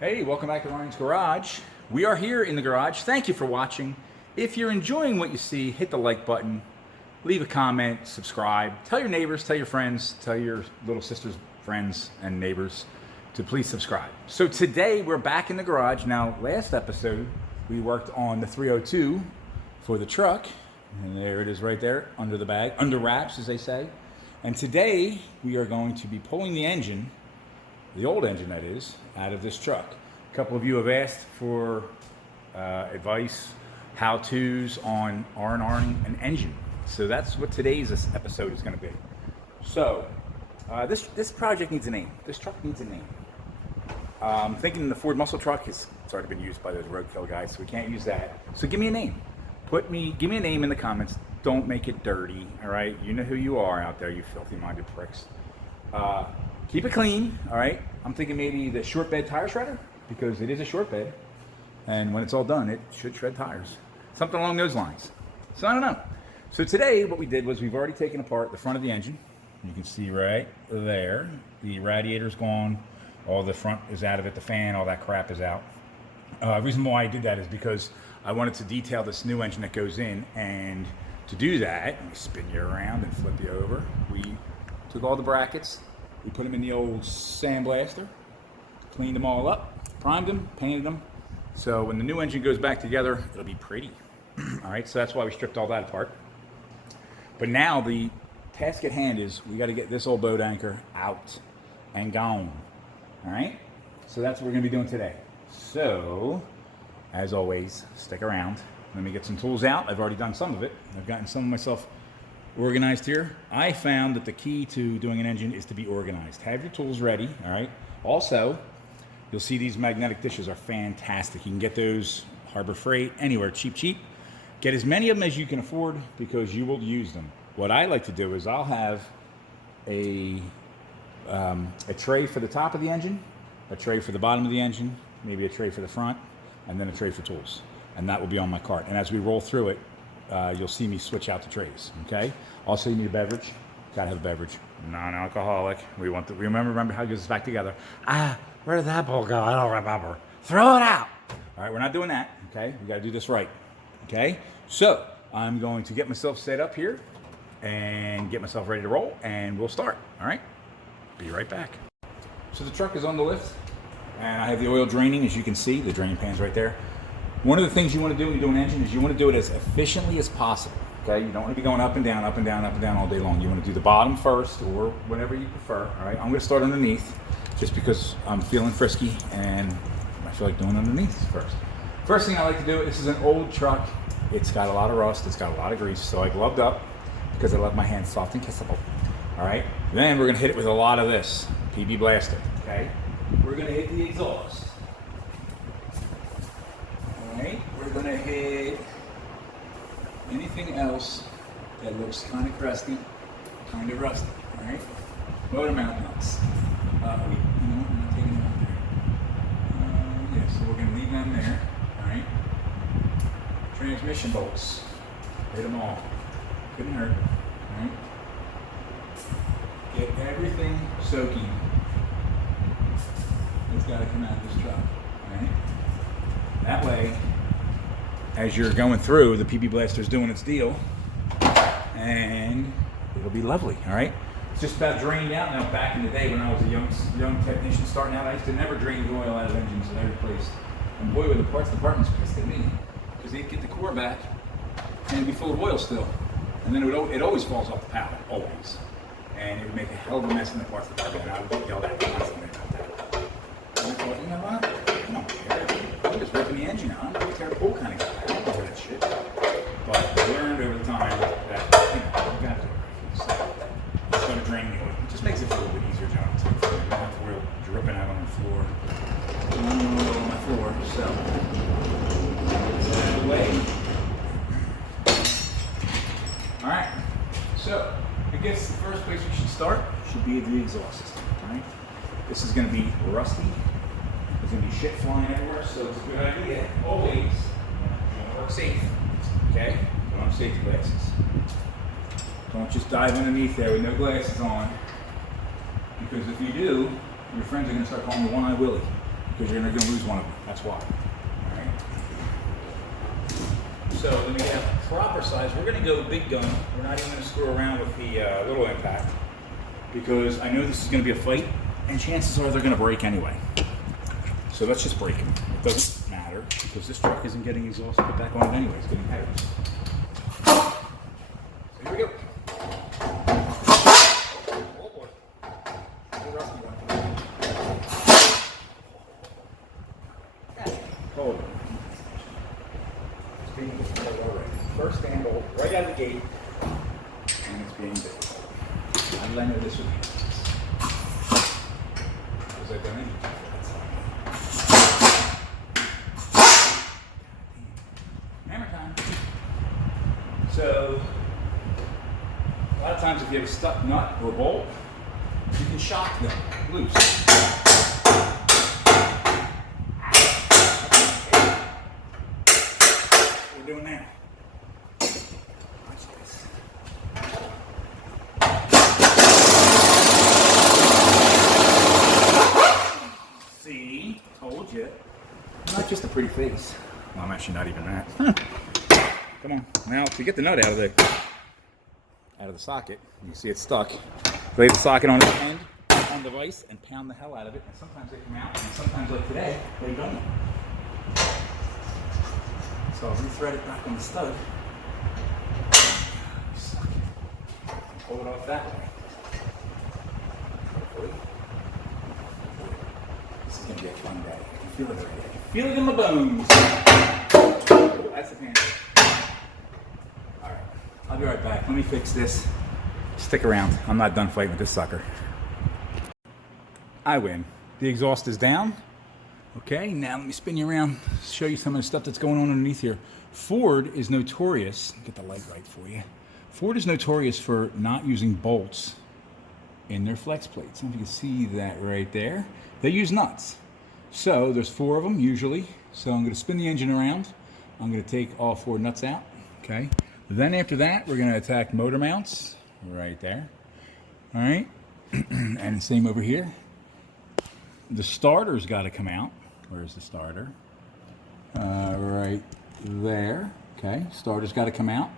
Hey, welcome back to Ryan's Garage. We are here in the garage. Thank you for watching. If you're enjoying what you see, hit the like button, leave a comment, subscribe, tell your neighbors, tell your friends, tell your little sister's friends and neighbors to please subscribe. So today we're back in the garage. Now, last episode we worked on the 302 for the truck, and there it is right there under the bag, under wraps as they say. And today we are going to be pulling the engine, the old engine that is, out of this truck. A couple of you have asked for advice, how-tos on R&Ring an engine. So that's what today's episode is going to be. So this project needs a name. This truck needs a name. I'm thinking the Ford muscle truck has already been used by those roadkill guys, so we can't use that. So give me a name. Give me a name in the comments. Don't make it dirty, all right? You know who you are out there, you filthy-minded pricks. Keep it clean, all right? I'm thinking maybe the short bed tire shredder, because it is a short bed, and when it's all done, it should shred tires. Something along those lines. So I don't know. So today, what we did was we've already taken apart the front of the engine. You can see right there, the radiator's gone, all the front is out of it, the fan, all that crap is out. The reason why I did that is because I wanted to detail this new engine that goes in, and to do that, let me spin you around and flip you over. We took all the brackets, we put them in the old sandblaster, cleaned them all up, primed them, painted them. So when the new engine goes back together, it'll be pretty. All right, so that's why we stripped all that apart. But now the task at hand is we got to get this old boat anchor out and gone. All right, so that's what we're going to be doing today. So, as always, stick around. Let me get some tools out. I've already done some of it. I've gotten some of myself organized here. I found that the key to doing an engine is to be organized. Have your tools ready, all right? Also, you'll see these magnetic dishes are fantastic. You can get those Harbor Freight, anywhere, cheap. Get as many of them as you can afford because you will use them. What I like to do is I'll have a tray for the top of the engine, a tray for the bottom of the engine, maybe a tray for the front, and then a tray for tools. And that will be on my cart. And as we roll through it, you'll see me switch out the trays, okay? Also, you need a beverage. Gotta have a beverage. Non-alcoholic. We remember how it goes back together. Where did that ball go? I don't remember. Throw it out. All right, we're not doing that, okay? We gotta do this right, okay? So, I'm going to get myself set up here and get myself ready to roll, and we'll start, all right? Be right back. So the truck is on the lift, and I have the oil draining, as you can see. The drain pan's right there. One of the things you want to do when you do an engine is you want to do it as efficiently as possible, okay? You don't want to be going up and down, up and down, up and down all day long. You want to do the bottom first or whatever you prefer, all right? I'm going to start underneath just because I'm feeling frisky and I feel like doing underneath first. First thing I like to do, this is an old truck. It's got a lot of rust, it's got a lot of grease, so I gloved up because I love my hands soft and kissable, all right? Then we're going to hit it with a lot of this PB Blaster, okay? We're going to hit the exhaust. We're going to hit anything else that looks kind of crusty, kind of rusty, all right? Motor mount nuts. You know what? I'm not taking them out there. Yeah, so we're going to leave them there, all right? Transmission bolts. Hit them all. Couldn't hurt, all right? Get everything soaking. It's got to come out of this truck, all right? That way, as you're going through, the PB Blaster's doing its deal, and it'll be lovely, all right? It's just about drained out now. Back in the day when I was a young technician starting out, I used to never drain the oil out of engines in every place. And boy, were the parts departments pissed at me, because they'd get the core back, and it'd be full of oil still. And then it always falls off the pallet, always. And it would make a hell of a mess in the parts department, and I would get yelled at constantly about that. And I thought, you know what? I don't care. I'm just ripping the engine out. I'm not a tear pull kind of guy. I don't know that shit. But I learned over time that, you got to do it. So, it's going to drain the oil. It just makes it a little bit easier job too. So you don't have the oil dripping out on the floor. On my floor. So, out of the way. Alright. So, I guess the first place we should start should be the exhaust system. Alright? This is going to be rusty. There's going to be shit flying everywhere, so it's a good idea, always, to work safe, okay? Put on safety glasses. Don't just dive underneath there with no glasses on, because if you do, your friends are going to start calling you One-Eye Willie, because you're going to lose one of them. That's why. All right. So let me get out the proper size. We're going to go big gun. We're not even going to screw around with the little impact because I know this is going to be a fight, and chances are they're going to break anyway. So let's just break them. It doesn't matter because this truck isn't getting exhaust put back on it anyway. It's getting heavy. So here we go. Oh boy. It's a rusty one. Hold on. It's being difficult already. First handle right out of the gate, and it's being difficult. I know this would be. Was I done it? Hammer time. So, a lot of times if you have a stuck nut or bolt, you can shock them loose. What we're doing now. Watch this. See? Told you. Not just a pretty face. Well, I'm actually not even that. Come on. Now, to get the nut out of the socket, you see it's stuck. Lay the socket on its end, on the vise, and pound the hell out of it. And sometimes they come out, and sometimes, like today, they don't. So I'll re-thread it back on the stud. Suck it. Pull it off that way. Hopefully. This is going to be a fun day. I can feel it already. I can feel it in my bones. That's the pan. Alright, I'll be right back. Let me fix this. Stick around. I'm not done fighting with this sucker. I win. The exhaust is down. Okay, now let me spin you around, show you some of the stuff that's going on underneath here. Ford is notorious, get the light right for you. Ford is notorious for not using bolts in their flex plates. I don't know if you can see that right there. They use nuts. So there's 4 of them usually. So I'm going to spin the engine around. I'm going to take all 4 nuts out. Okay. Then after that, we're going to attack motor mounts right there. All right. And same over here. The starter's got to come out. Where's the starter? Right there. Okay. Starter's got to come out.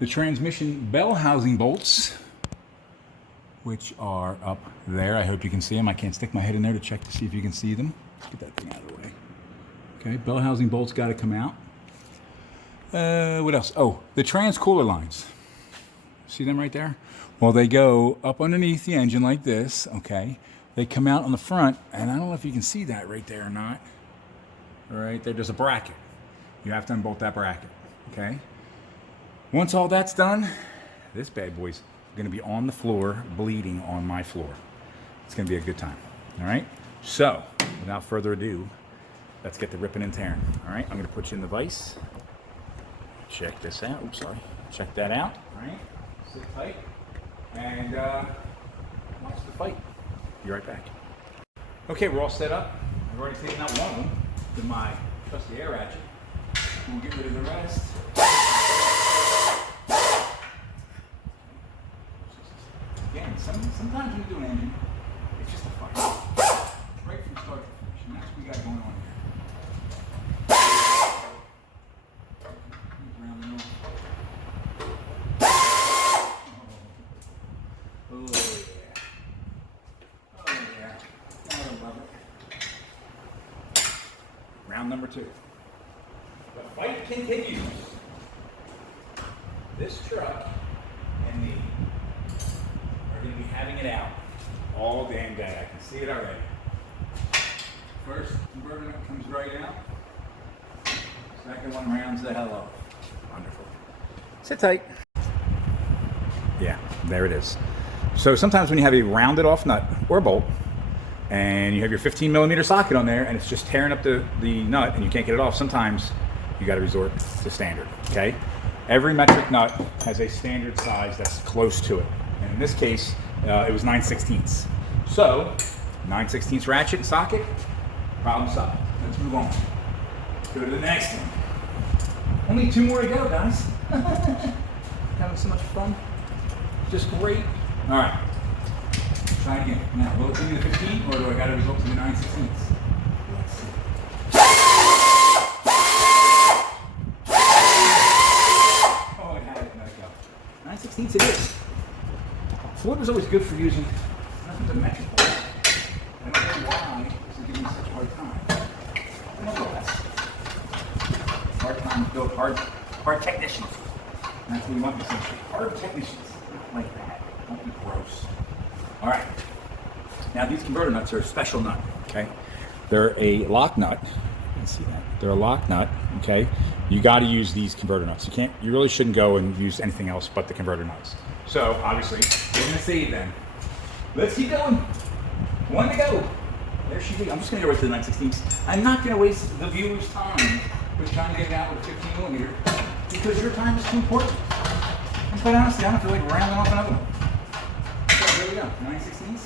The transmission bell housing bolts, which are up there. I hope you can see them. I can't stick my head in there to check to see if you can see them. Let's get that thing out of the way. Okay, bell housing bolts got to come out. What else? Oh, the trans cooler lines. See them right there? Well, they go up underneath the engine like this, okay? They come out on the front, and I don't know if you can see that right there or not. Right there, there's a bracket. You have to unbolt that bracket, okay? Once all that's done, this bad boy's going to be on the floor, bleeding on my floor. It's going to be a good time, all right? So, without further ado, let's get the ripping and tearing, all right? I'm going to put you in the vise. Check this out. Oops, sorry. Check that out, all right? Sit tight, and watch the fight. Be right back. Okay, we're all set up. I've already taken out one of them with my trusty air ratchet. We'll get rid of the rest. Again, sometimes when you do an engine, it's just a fight. Right from start to finish, and that's what we got going on here. Around the middle. Oh yeah. Oh yeah. I love it. Round number 2. The fight continues. This truck and me are going to be having it out all damn day. I can see it already. First converter comes right out. Second one rounds the hell off. Wonderful. Sit tight. Yeah, there it is. So sometimes when you have a rounded off nut or bolt and you have your 15 millimeter socket on there and it's just tearing up the nut and you can't get it off, sometimes you got to resort to standard, okay? Every metric nut has a standard size that's close to it. And in this case, it was 9/16. So, 9/16 ratchet and socket, problem solved. Let's move on. Go to the next one. Only 2 more to go, guys. Having so much fun. Just great. All right. Try again. Now, will it give me the 15 or do I got to result to the 9/16? Rubber's always good for using nothing but metric bolts. I don't know why this is giving me such a hard time. I don't know that. Hard time to build hard technicians. And that's what we want to say. Hard technicians. Not like that. Don't be gross. All right. Now these converter nuts are a special nut. Okay. They're a lock nut. You can see that. They're a lock nut. Okay. You got to use these converter nuts. You really shouldn't go and use anything else but the converter nuts. So obviously, we're going to save them. Let's keep going. One to go. There she be. I'm just going to go right to the 9/16. I'm not going to waste the viewer's time with trying to get it out with a 15 millimeter because your time is too important. And quite honestly, I don't feel like rounding off another one. So there we go. 9/16.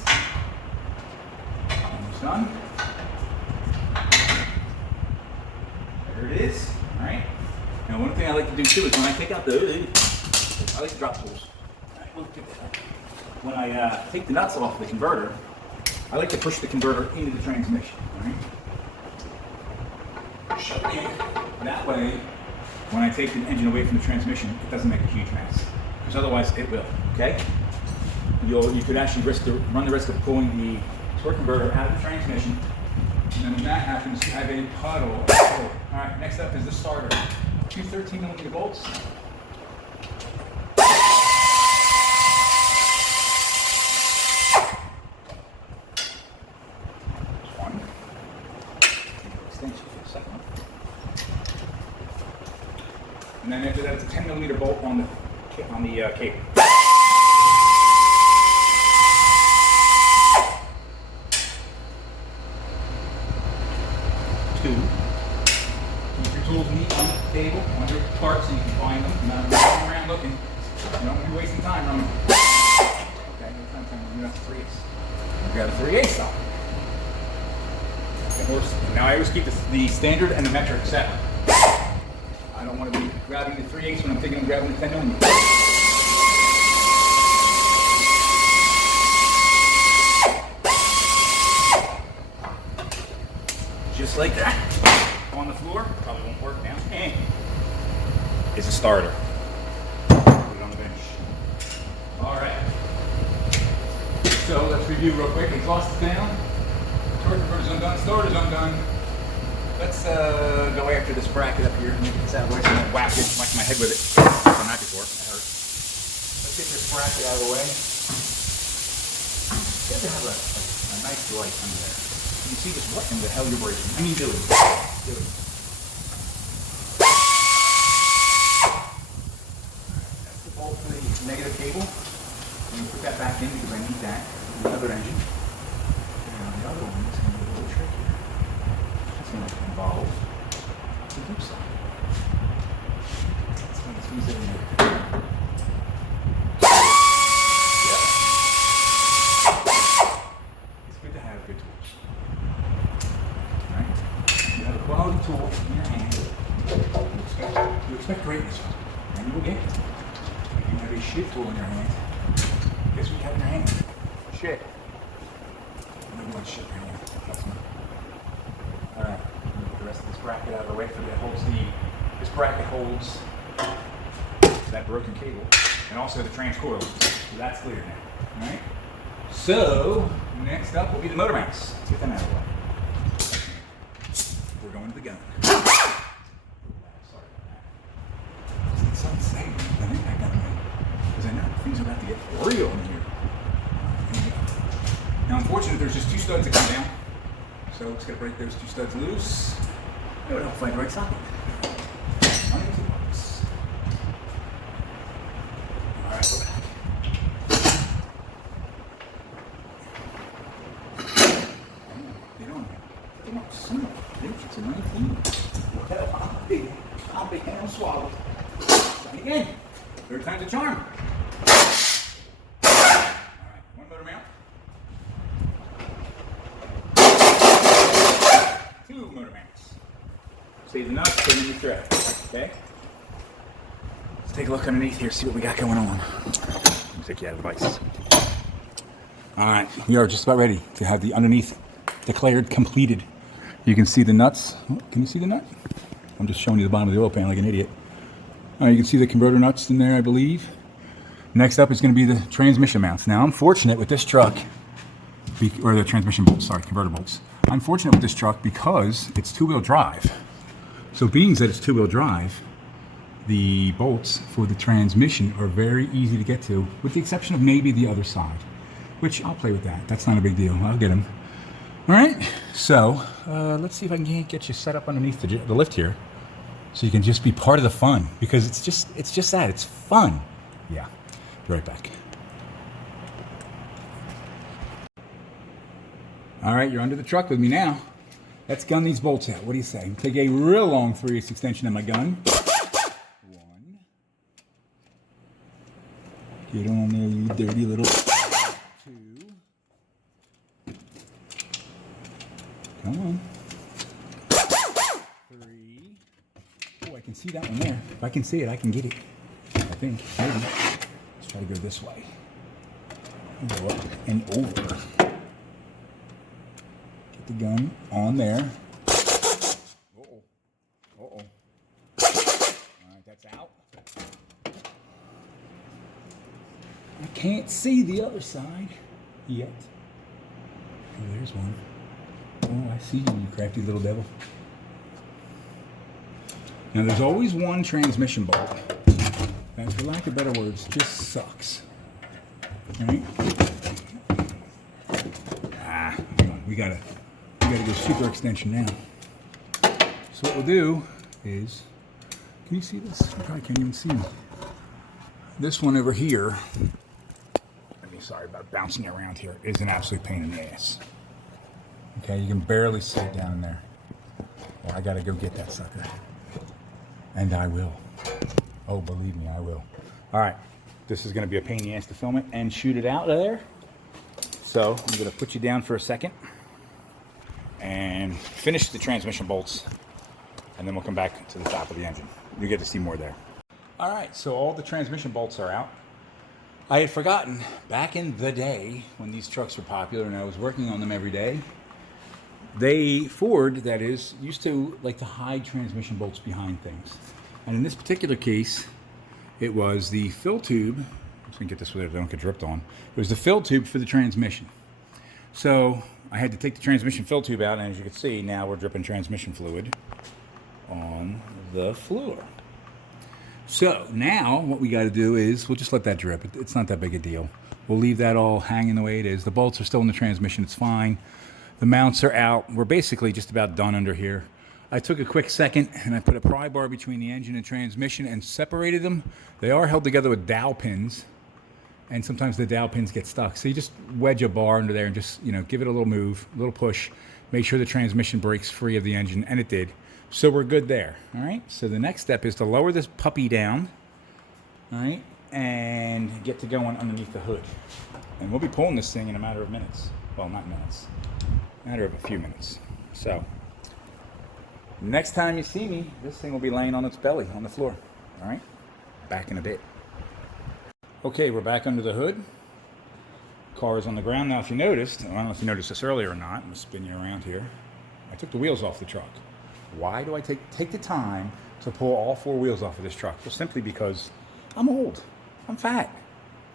Almost done. There it is. All right. Now, one thing I like to do too is when I take out I like to drop tools. When I take the nuts off the converter, I like to push the converter into the transmission. All right? Shut it in. That way, when I take the engine away from the transmission, it doesn't make a huge mess. Because otherwise, it will. Okay? You could actually run the risk of pulling the torque converter out of the transmission. And then when that happens, you have a puddle. All right. Next up is the starter. Two 13 millimeter bolts. And then after that, it's a 10 millimeter bolt on the cable. Two. Keep your tools neat on the table, on your parts, so you can find them. You're not running around looking. You don't want to be wasting time running. Okay, next time you have 3/8. You got a 3/8 stop. Now I always keep the standard and the metric separate. I don't want to be grabbing the 3/8 when I'm thinking of grabbing the 10 millimeter. Just like that. On the floor, probably won't work now. It's a starter. Put it on the bench. All right. So let's review real quick. Exhaust is down. Torque converter's undone. Starter's undone. Let's go after this bracket up here and get this out of the way so I don't whack my head with it. I've done that before. That hurts. Let's get this bracket out of the way. It's good to have a nice light under there. You can see just what in the hell you're breaking. I mean, do it. Do it. That's the bolt for the negative cable. I'm going to put that back in because I need that. The other engine. And the other one is going to be a little trickier. It's going to involve the loop side. It's going to squeeze it in there. Yep. It's good to have good tools. Alright? You have a quality tool in your hand. You expect greatness, and you will get it. If you have a shit tool in your hand, guess what you have in your hand? Shit. You don't want shit in your hand. That's not. Alright, put the rest of this bracket out of the way for that holds this bracket holds that broken cable and also the transcoil. So that's clear now. Alright? So next up will be the motor mounts. Let's get them out of the way. We're going to the gun. Sorry about that. It's insane. I think I got it. Because I know things are about to get real in here. Now unfortunately there's just two studs that come down. So let's get to break those two studs loose. It would help find the right socket. Alright, we're back. They don't smell. It's a 19. I'll be hand swallowed. Try again. Third time's a charm. Alright, one motor mount. Two motor mounts. Save the nuts, put them in the thread. Okay? Let's take a look underneath here, see what we got going on. Let me take you out of the vise. Alright, we are just about ready to have the underneath declared completed. You can see the nuts. Oh, can you see the nut? I'm just showing you the bottom of the oil pan like an idiot. You can see the converter nuts in there, I believe. Next up is going to be the transmission mounts. Now I'm fortunate with this truck, or the transmission bolts, sorry, converter bolts. I'm fortunate with this truck because it's two-wheel drive. So being that it's two-wheel drive, the bolts for the transmission are very easy to get to, with the exception of maybe the other side, which I'll play with that. That's not a big deal. I'll get them. All right, so let's see if I can get you set up underneath the lift here, so you can just be part of the fun, because it's just that, it's fun. Yeah, be right back. All right, you're under the truck with me now. Let's gun these bolts out. What do you say? Take a real long 3/8 extension of my gun. One. Get on there, you dirty little. Two. Come on. Three. Oh, I can see that one there. If I can see it, I can get it. I think. Maybe. Let's try to go this way. Go up and over. The gun on there. Uh-oh. Uh-oh. Alright, that's out. I can't see the other side yet. Oh, there's one. Oh, I see you, you crafty little devil. Now, there's always one transmission bolt that, for lack of better words, just sucks. Alright? Hang on. We gotta go super extension now. So what we'll do is, can you see this? You probably can't even see me. This one over here, sorry about bouncing around here, is an absolute pain in the ass. Okay, you can barely sit down there. Well, I gotta go get that sucker. And I will. Oh, believe me, I will. All right, this is gonna be a pain in the ass to film it and shoot it out of there. So I'm gonna put you down for a second and finish the transmission bolts, and then we'll come back to the top of the engine. You get to see more there. All right, so all the transmission bolts are out. I had forgotten, back in the day when these trucks were popular and I was working on them every day, Ford, that is, used to like to hide transmission bolts behind things. And in this particular case, it was the fill tube. I'm just gonna get this so they don't get dripped on. It was the fill tube for the transmission. So I had to take the transmission fill tube out, and as you can see, now we're dripping transmission fluid on the floor. So now what we got to do is we'll just let that drip. It's not that big a deal. We'll leave that all hanging the way it is. The bolts are still in the transmission. It's fine. The mounts are out. We're basically just about done under here. I took a quick second and I put a pry bar between the engine and transmission and separated them. They are held together with dowel pins, and sometimes the dowel pins get stuck. So you just wedge a bar under there and just, give it a little move, a little push. Make sure the transmission breaks free of the engine, and it did. So we're good there, all right? So the next step is to lower this puppy down, all right, and get to going underneath the hood. And we'll be pulling this thing in a matter of minutes. Well, not minutes, a matter of a few minutes. So next time you see me, this thing will be laying on its belly on the floor, all right? Back in a bit. Okay, we're back under the hood. Car is on the ground. Now, if you noticed, I don't know if you noticed this earlier or not, I'm going to spin you around here. I took the wheels off the truck. Why do I take the time to pull all four wheels off of this truck? Well, simply because I'm old. I'm fat.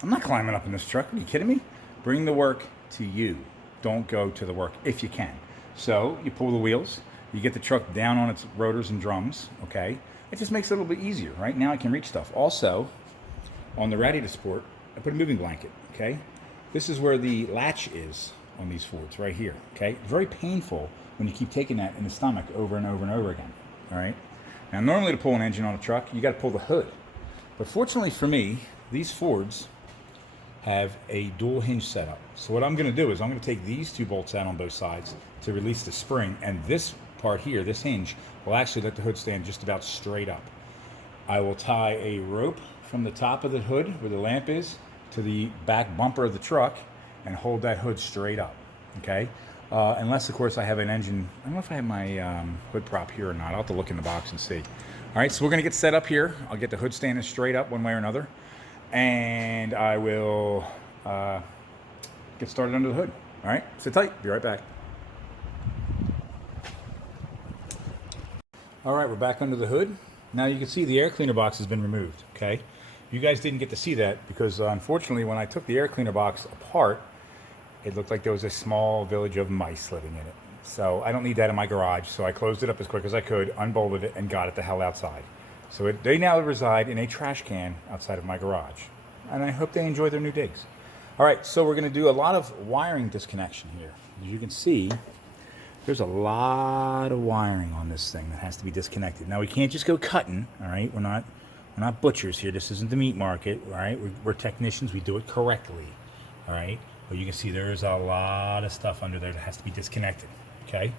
I'm not climbing up in this truck. Are you kidding me? Bring the work to you. Don't go to the work if you can. So you pull the wheels. You get the truck down on its rotors and drums, okay? It just makes it a little bit easier. Right now I can reach stuff. Also, on the Ready to Sport, I put a moving blanket, okay? This is where the latch is on these Fords, right here, okay? Very painful when you keep taking that in the stomach over and over and over again, all right? Now, normally to pull an engine on a truck, you got to pull the hood. But fortunately for me, these Fords have a dual hinge setup. So what I'm going to do is I'm going to take these two bolts out on both sides to release the spring, and this part here, this hinge, will actually let the hood stand just about straight up. I will tie a rope from the top of the hood, where the lamp is, to the back bumper of the truck and hold that hood straight up, okay? Unless, of course, I have an engine. I don't know if I have my hood prop here or not. I'll have to look in the box and see. All right, so we're going to get set up here. I'll get the hood standing straight up one way or another, and I will get started under the hood. All right, sit tight. Be right back. All right, we're back under the hood. Now you can see the air cleaner box has been removed, okay? You guys didn't get to see that because unfortunately when I took the air cleaner box apart, it looked like there was a small village of mice living in it. So I don't need that in my garage, so I closed it up as quick as I could, unbolted it, and got it the hell outside. So they now reside in a trash can outside of my garage. And I hope they enjoy their new digs. All right, so we're gonna do a lot of wiring disconnection here. As you can see, there's a lot of wiring on this thing that has to be disconnected. Now we can't just go cutting, all right? We're not butchers here. This isn't the meat market, all right? We're technicians, we do it correctly, all right? But you can see there's a lot of stuff under there that has to be disconnected, okay?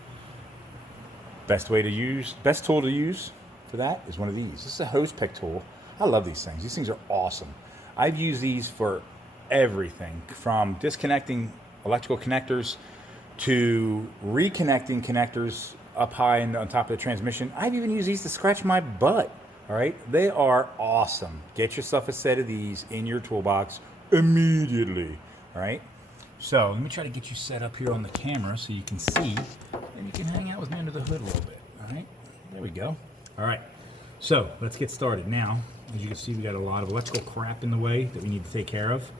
Best tool to use for that is one of these. This is a hose pick tool. I love these things. These things are awesome. I've used these for everything from disconnecting electrical connectors to reconnecting connectors up high and on top of the transmission. I've even used these to scratch my butt, all right? They are awesome. Get yourself a set of these in your toolbox immediately, all right? So let me try to get you set up here on the camera so you can see, and you can hang out with me under the hood a little bit, all right? There we go. All right, so let's get started. Now, as you can see, we got a lot of electrical crap in the way that we need to take care of,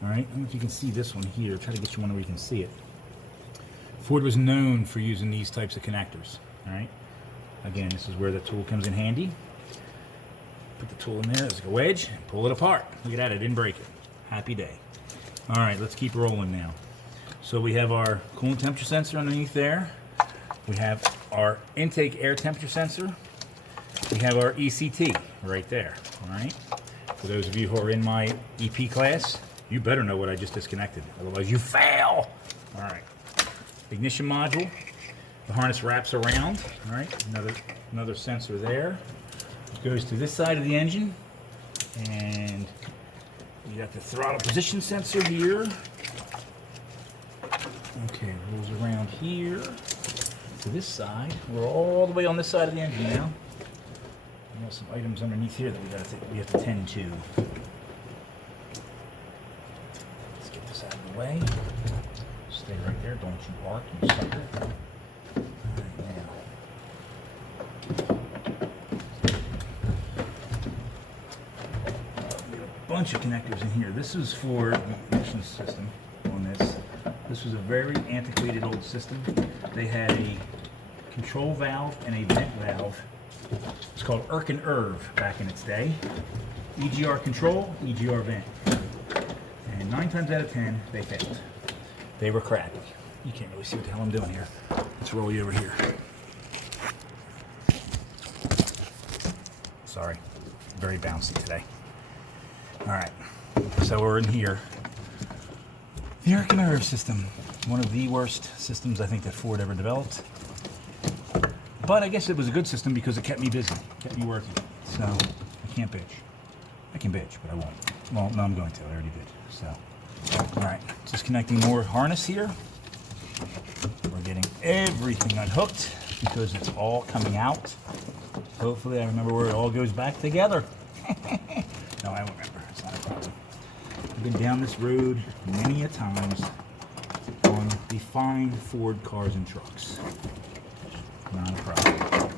all right? I don't know if you can see this one here. Try to get you one where you can see it. Ford was known for using these types of connectors, all right? Again, this is where the tool comes in handy. Put the tool in there, there's like a wedge, and pull it apart. Look at that, I didn't break it. Happy day. All right, let's keep rolling now. So we have our coolant temperature sensor underneath there. We have our intake air temperature sensor. We have our ECT right there, all right? For those of you who are in my EP class, you better know what I just disconnected, otherwise you fail. All right. Ignition module, the harness wraps around, all right? Another sensor there. It goes to this side of the engine, and you got the throttle position sensor here. Okay, rolls around here to this side. We're all the way on this side of the engine now. We have some items underneath here that we have to tend to. Let's get this out of the way. Stay right there, don't you bark, you sucker. All right, now. We have a bunch of connectors in here. This is for the ignition system on this. This was a very antiquated old system. They had a control valve and a vent valve. It's called Irk and Irv back in its day. EGR control, EGR vent. And 9 times out of 10, they failed. They were crappy. You can't really see what the hell I'm doing here. Let's roll you over here. Sorry, very bouncy today. All right, so we're in here. The Irk and Irv system, one of the worst systems I think that Ford ever developed. But I guess it was a good system because it kept me busy, kept me working. So I can't bitch. I can bitch, but I won't. Well, no, I'm going to. I already did. So, all right, disconnecting more harness here. We're getting everything unhooked because it's all coming out. Hopefully I remember where it all goes back together. No, I won't remember. It's not a problem. I've been down this road many a times on the fine Ford cars and trucks. Not a problem.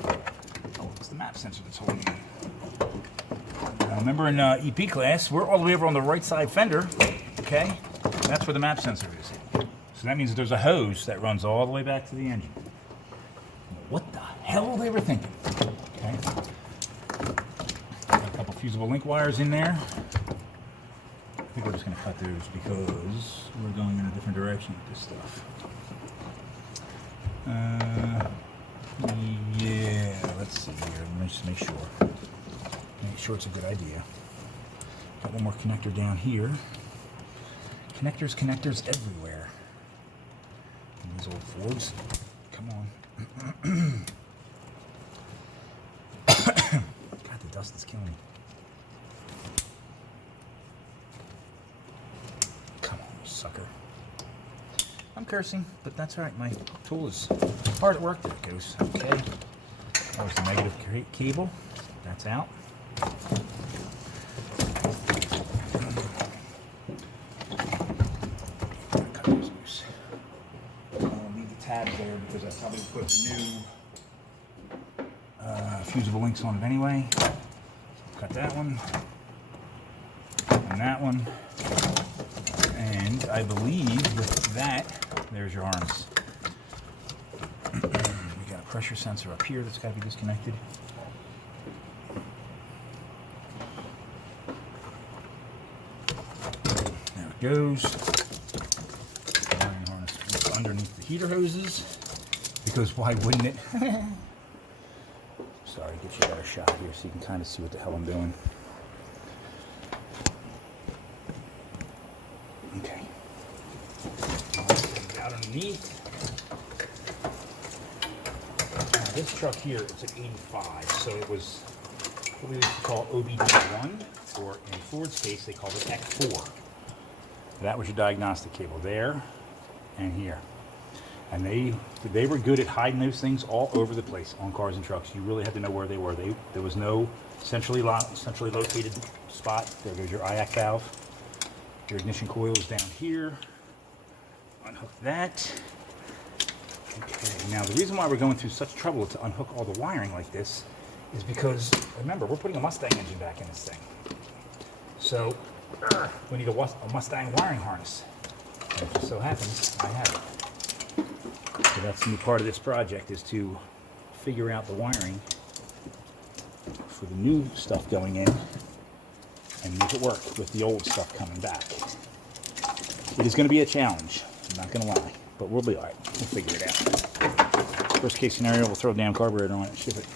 Oh, it's the map sensor that's holding me. Now, remember in EP class, we're all the way over on the right side fender, okay? That's where the map sensor is. So that means there's a hose that runs all the way back to the engine. What the hell they were thinking? Okay. Got a couple fusible link wires in there. I think we're just going to cut those because we're going in a different direction with this stuff. Yeah, let's see here. Let me just make sure. Make sure it's a good idea. Got one more connector down here. Connectors everywhere. And these old Fords. Come on. God, the dust is killing me. Come on, you sucker. I'm cursing, but that's all right. My tool is hard at work. There it goes. Okay. That was the negative cable. That's out. Cut those loose. I'll leave the tab there because I probably put new fusible links on it anyway. So cut that one. loosen that one. And I believe with that, there's your harness. We got a pressure sensor up here that's got to be disconnected. There it goes. Wiring harness underneath the heater hoses, because why wouldn't it? Sorry, get you a better shot here so you can kind of see what the hell I'm doing. Okay. Out underneath. Now this truck here is an 85, so it was what we used to call OBD1, or in Ford's case they called it X4. That was your diagnostic cable there and here. And they were good at hiding those things all over the place on cars and trucks. You really had to know where they were. There was no centrally located spot. There goes your IAC valve. Your ignition coil is down here. Unhook that. Okay, now the reason why we're going through such trouble to unhook all the wiring like this is because, remember, we're putting a Mustang engine back in this thing. So we need a Mustang wiring harness. And it just so happens I have it. So that's the new part of this project, is to figure out the wiring for the new stuff going in and make it work with the old stuff coming back. It is going to be a challenge, I'm not going to lie, but we'll be all right. We'll figure it out. Worst case scenario, we'll throw a damn carburetor on it and ship it.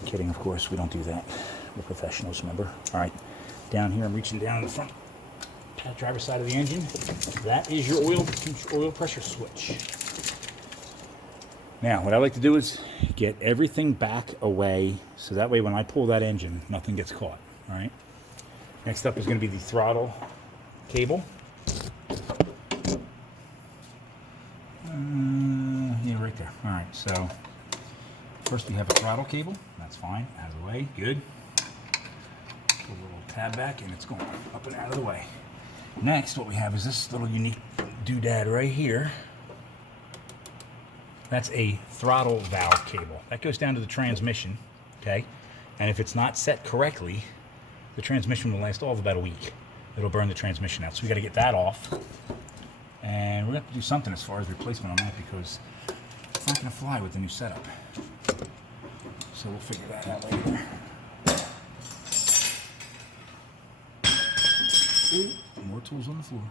I'm kidding, of course, we don't do that. We're professionals, remember? All right, down here, I'm reaching down in the front driver's side of the engine. That is your oil pressure switch. Now, what I like to do is get everything back away, so that way when I pull that engine, nothing gets caught. All right. Next up is going to be the throttle cable. Yeah, right there. All right. So first we have a throttle cable. That's fine. Out of the way. Good. Put a little tab back, and it's going up and out of the way. Next, what we have is this little unique doodad right here. That's a throttle valve cable. That goes down to the transmission, okay? And if it's not set correctly, the transmission will last all of about a week. It'll burn the transmission out. So we got to get that off. And we're going to have to do something as far as replacement on that, because it's not going to fly with the new setup. So we'll figure that out later. Ooh, more tools on the floor.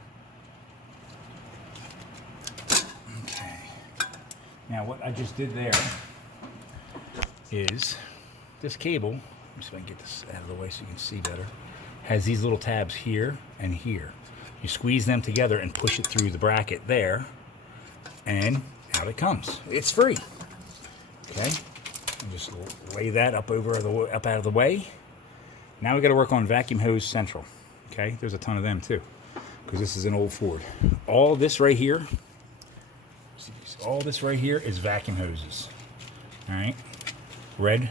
Okay. Now what I just did there is this cable, let me see if I can get this out of the way so you can see better, has these little tabs here and here. You squeeze them together and push it through the bracket there, and out it comes. It's free. Okay. And just lay that up out of the way. Now we got to work on vacuum hose central. Okay, there's a ton of them too, because this is an old Ford. All this right here is vacuum hoses. All right, red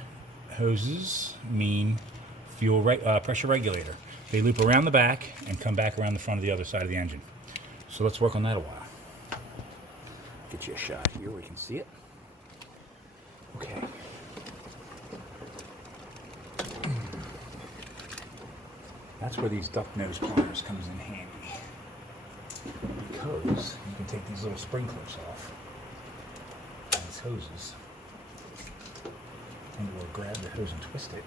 hoses mean fuel pressure regulator. They loop around the back and come back around the front of the other side of the engine. So let's work on that a while. Get you a shot here where you can see it. Okay. That's where these duck nose pliers comes in handy, because you can take these little spring clips off these hoses, and we'll grab the hose and twist it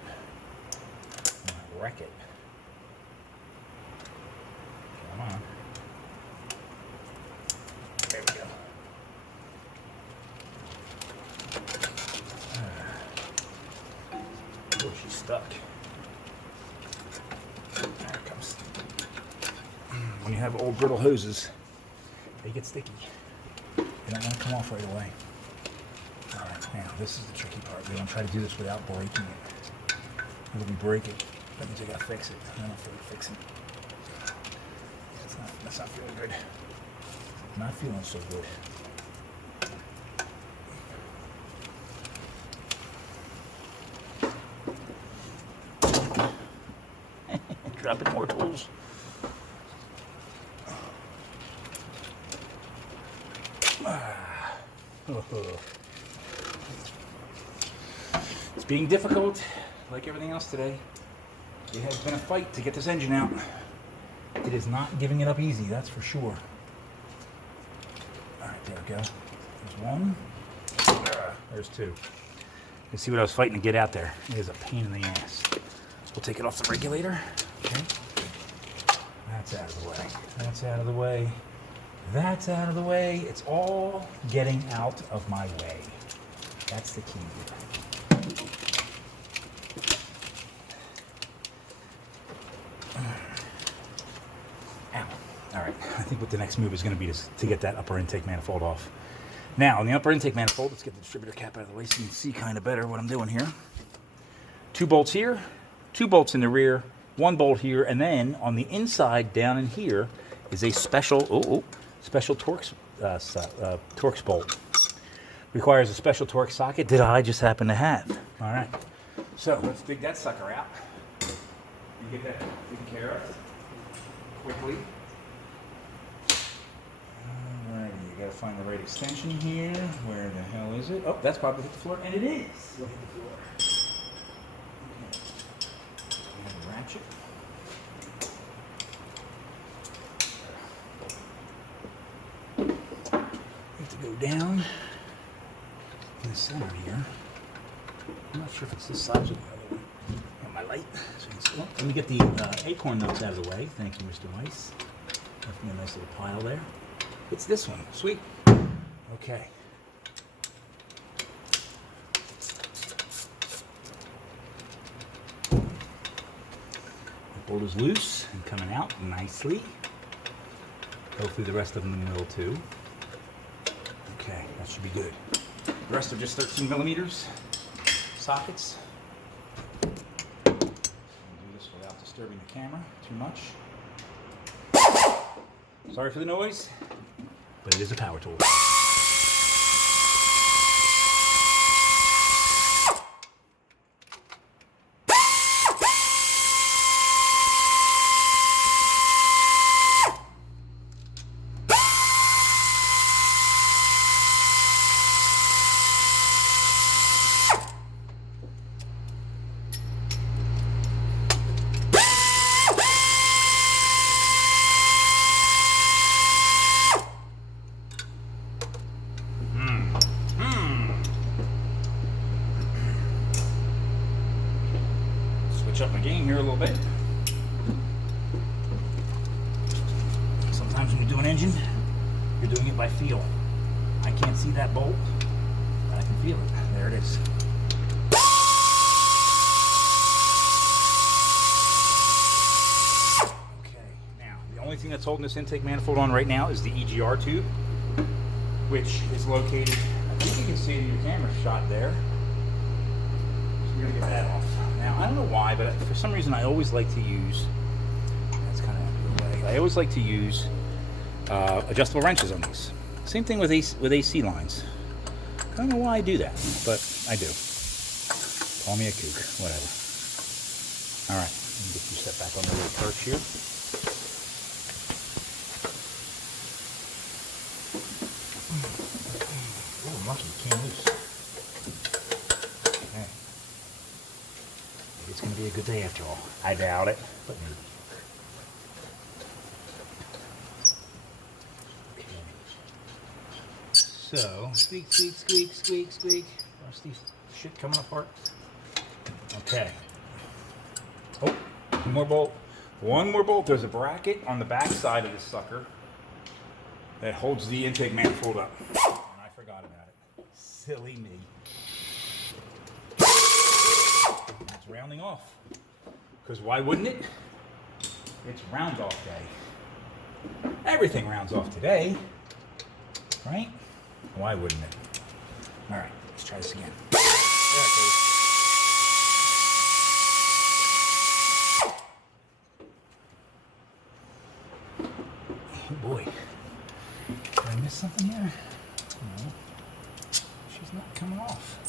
and wreck it. Come on. There we go. Oh, she's stuck. There it comes. When you have old brittle hoses, they get sticky. They don't want to come off right away. Alright, now this is the tricky part. We don't try to do this without breaking it. If we break it, that means I gotta fix it. I don't feel like fixing it. That's not feeling good. Not feeling so good. Dropping more tools. It's being difficult, like everything else today. It has been a fight to get this engine out. It is not giving it up easy, that's for sure. All right, there we go. There's one. There's two. You see what I was fighting to get out there. It is a pain in the ass. We'll take it off the regulator. Okay. That's out of the way. That's out of the way. That's out of the way. It's all getting out of my way. That's the key here. Ow. All right. I think what the next move is going to be to get that upper intake manifold off. Now, on the upper intake manifold, let's get the distributor cap out of the way so you can see kind of better what I'm doing here. 2 bolts here, 2 bolts in the rear, 1 bolt here, and then on the inside down in here is a special Torx bolt. Requires a special Torx socket that I just happen to have. All right, so let's dig that sucker out and get that taken care of quickly. All right, you gotta find the right extension here. Where the hell is it? Oh, that's probably hit the floor, and it is. Look at the floor. Ratchet. You have to go down in the center here. I'm not sure if it's this side or the other one. Got my light. So let me get the acorn nuts out of the way. Thank you, Mr. Weiss. Left me a nice little pile there. It's this one. Sweet. Okay. Bolt is loose and coming out nicely. Hopefully the rest of them in the middle too. Okay, that should be good. The rest are just 13 millimeters sockets. I'm going to do this without disturbing the camera too much. Sorry for the noise, but it is a power tool. Up my game here a little bit. Sometimes when you do an engine, you're doing it by feel. I can't see that bolt, but I can feel it. There it is. Okay, now the only thing that's holding this intake manifold on right now is the EGR tube, which is located, I think you can see it in your camera shot there. So we're gonna get that off. Now, I don't know why, but for some reason I always like to use, that's kind of out of the way, I always like to use adjustable wrenches on these. Same thing with AC lines. I don't know why I do that, but I do. Call me a kook, whatever. All right, let me get you set back on the little perch here. Oh, I'm lucky, you can't loose. It's going to be a good day after all. I doubt it, but maybe. Okay. So, squeak, squeak, squeak, squeak, squeak. Rusty shit coming apart. Okay. Oh, one more bolt. One more bolt. There's a bracket on the back side of this sucker that holds the intake manifold up. And I forgot about it. Silly me. It's rounding off. Because why wouldn't it? It's round off day. Everything rounds off today. Right? Why wouldn't it? Alright, let's try this again. There it goes. Oh boy. Did I miss something here? No. She's not coming off.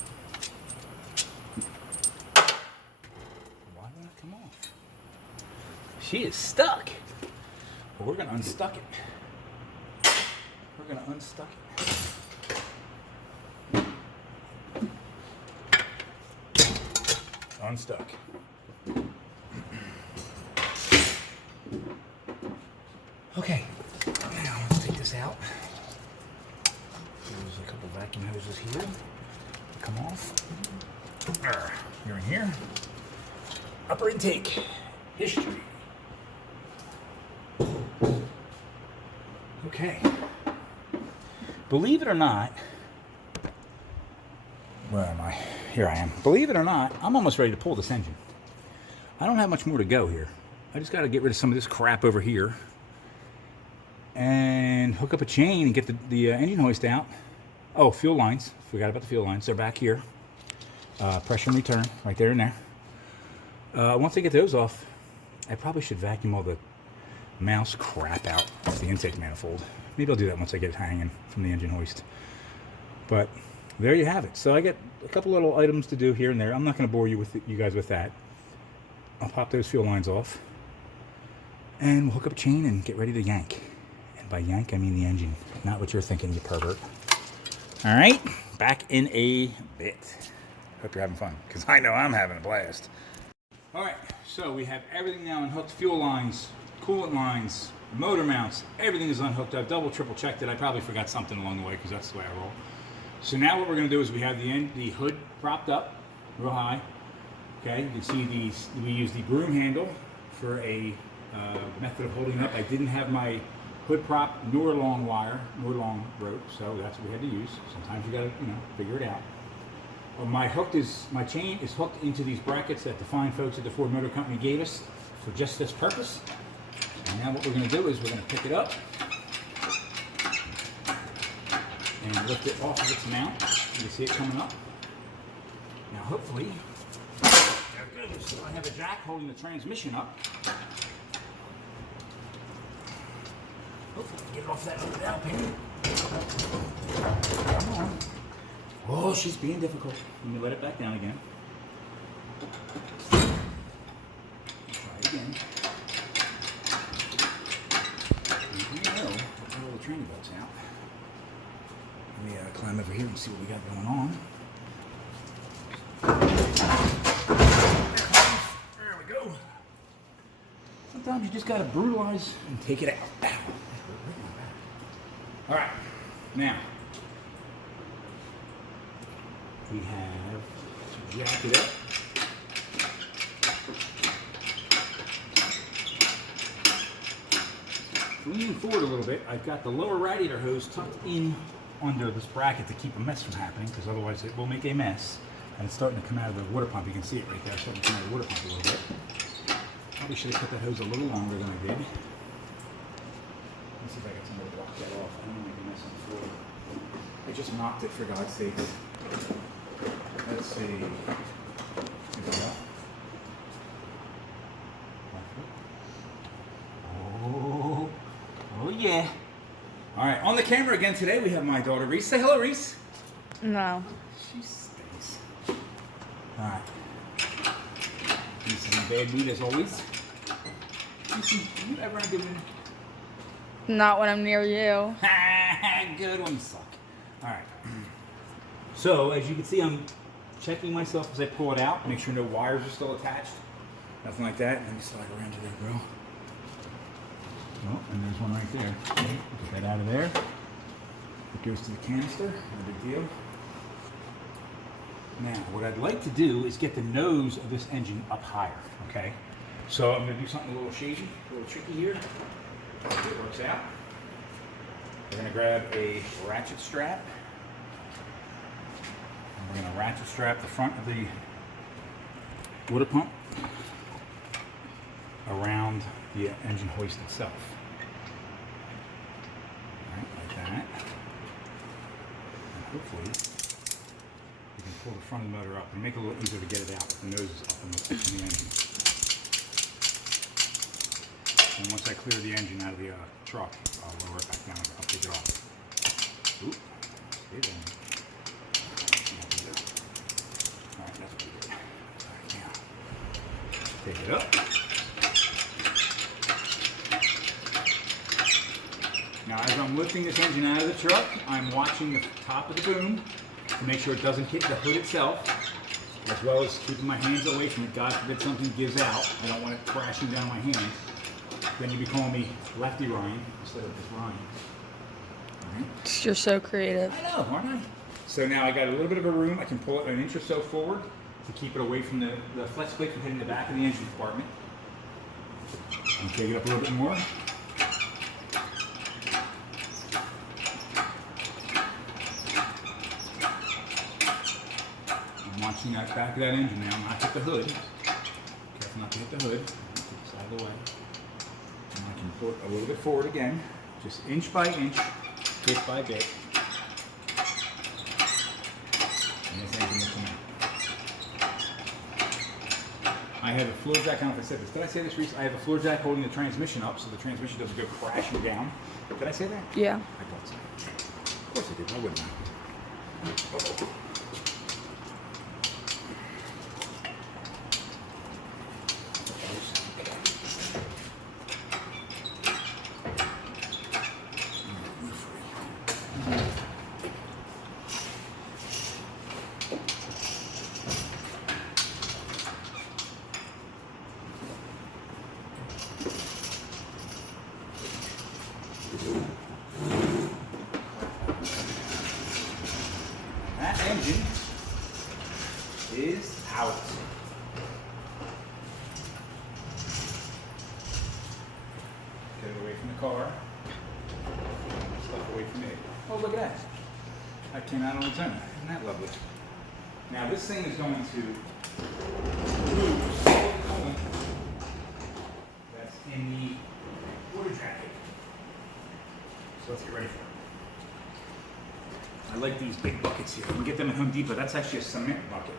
Come off. She is stuck. But we're going to unstuck it. We're going to unstuck it. Unstuck. Nose is here. Come off. You're in here. Upper intake. History. Okay. Believe it or not, where am I? Here I am. Believe it or not, I'm almost ready to pull this engine. I don't have much more to go here. I just got to get rid of some of this crap over here and hook up a chain and get the engine hoist out. Oh, fuel lines. Forgot about the fuel lines. They're back here. Pressure and return, right there and there. Once I get those off, I probably should vacuum all the mouse crap out of the intake manifold. Maybe I'll do that once I get it hanging from the engine hoist. But there you have it. So I got a couple little items to do here and there. I'm not going to bore you guys with that. I'll pop those fuel lines off, and we'll hook up a chain and get ready to yank. And by yank, I mean the engine, not what you're thinking, you pervert. All right, back in a bit. Hope you're having fun, because I know I'm having a blast. All right, so we have everything now unhooked. Fuel lines, coolant lines, motor mounts, everything is unhooked. I've double, triple checked it. I probably forgot something along the way, because that's the way I roll. So now what we're going to do is we have the hood propped up real high. Okay, you can see we use the broom handle for a method of holding it up. I didn't have my hood prop nor long wire, nor long rope, so that's what we had to use. Sometimes you gotta, figure it out. My chain is hooked into these brackets that the fine folks at the Ford Motor Company gave us for just this purpose. And now what we're gonna do is we're gonna pick it up and lift it off of its mount. You can see it coming up. Now hopefully, so I have a jack holding the transmission up. Hopefully I can get it off that other down pin. Come on. Oh, she's being difficult. Let me let it back down again. Try it again. I'll pull the training bolts out. Let me climb over here and see what we got going on. Sometimes you just gotta brutalize and take it out. All right, now we have to jack it up. Leaning forward a little bit, I've got the lower radiator hose tucked in under this bracket to keep a mess from happening, because otherwise it will make a mess. And it's starting to come out of the water pump. You can see it right there. It's starting to come out of the water pump a little bit. Probably should have cut that hose a little longer than I did. Let's see if I get somebody to walk that off. I don't want to be messing the floor. I just knocked it, for God's sake. Let's see. Here we go. Oh yeah. All right, on the camera again today, we have my daughter Reese. Say hello, Reese. No. She stinks. All right. Reese is in bad mood as always. Reese, do you ever have a good mood? Not when I'm near you. Good one, you suck. All right. So, as you can see, I'm checking myself as I pull it out. Make sure no wires are still attached. Nothing like that. Let me slide around to there, girl. Oh, and there's one right there. Okay, get that out of there. It goes to the canister. No big deal. Now, what I'd like to do is get the nose of this engine up higher, okay? So I'm going to do something a little shady, a little tricky here. Hopefully it works out. We're going to grab a ratchet strap. And we're going to ratchet strap the front of the water pump around the engine hoist itself. All right, like that. And hopefully we can pull the front of the motor up and make it a little easier to get it out if the nose is up in the engine. And once I clear the engine out of the truck, I'll lower it back down. I'll take it off. Oop. Stay there. All right, that's what we did. All right, now take it up. Now, as I'm lifting this engine out of the truck, I'm watching the top of the boom to make sure it doesn't hit the hood itself, as well as keeping my hands away from it. God forbid something gives out. I don't want it crashing down my hands. Then you'd be calling me Lefty Ryan instead of just Ryan. All right. You're so creative. I know, aren't I? So now I got a little bit of a room. I can pull it an inch or so forward to keep it away from the flex plate from hitting the back of the engine compartment. And take it up a little bit more. I'm watching that back of that engine now, not hit the hood. Careful not to hit the hood. Take this out of the way. And I can pull it a little bit forward again, just inch by inch, bit by bit. And this engine will come out. I have a floor jack, I don't know if I said this. Did I say this, Reese? I have a floor jack holding the transmission up so the transmission doesn't go crashing down. Did I say that? Yeah. I thought so. Of course I did. I wouldn't have. Uh-oh. That engine is out. Get it away from the car. Stuff away from it. Oh, look at that. That came out on its own. Isn't that lovely? Now this thing is going to remove all the coolant that's in the water jacket. So let's get ready for it. I like these big buckets here. You can get them at Home Depot. That's actually a cement bucket.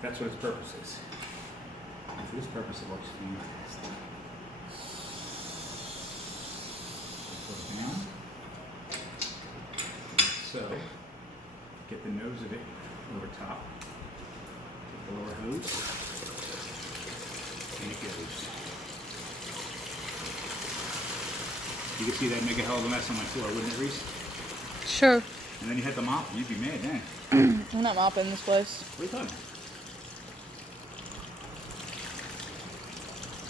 That's what its purpose is. And for this purpose, it works fantastic. Put it down. So, get the nose of it over top. Take the lower hose. And it goes. You can see that make a hell of a mess on my floor, wouldn't it, Reese? Sure. And then you hit the mop, you'd be mad then. I'm not mopping this place. What are you talking about?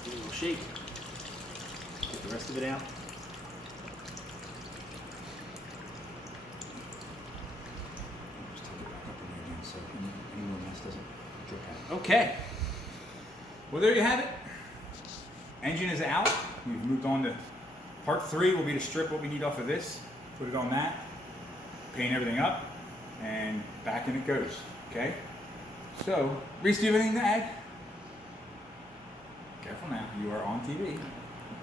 Give it a little shake. Get the rest of it out. Just take it back up in there again so any more mess doesn't drip out. Okay. Well, there you have it. Engine is out. We've moved on to part 3 will be to strip what we need off of this, put it on that, paint everything up, and back in it goes, okay? So, Reese, do you have anything to add? Careful now, you are on TV.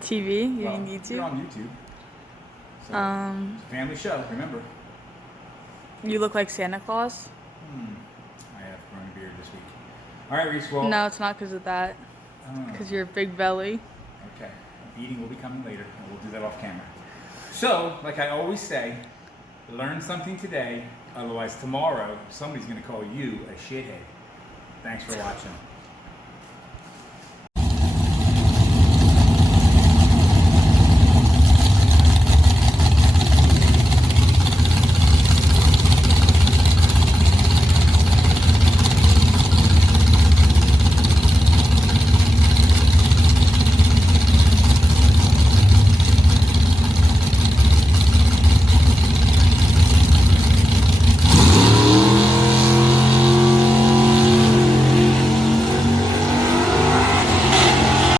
TV? You Well, mean YouTube? You're on YouTube. So, it's a family show, remember. You look like Santa Claus? I have grown a beard this week. All right, Reese, well. No, it's not because of that. Because you're a big belly. Okay, eating will be coming later, and we'll do that off camera. So, like I always say, learn something today, otherwise tomorrow somebody's going to call you a shithead. Thanks for watching.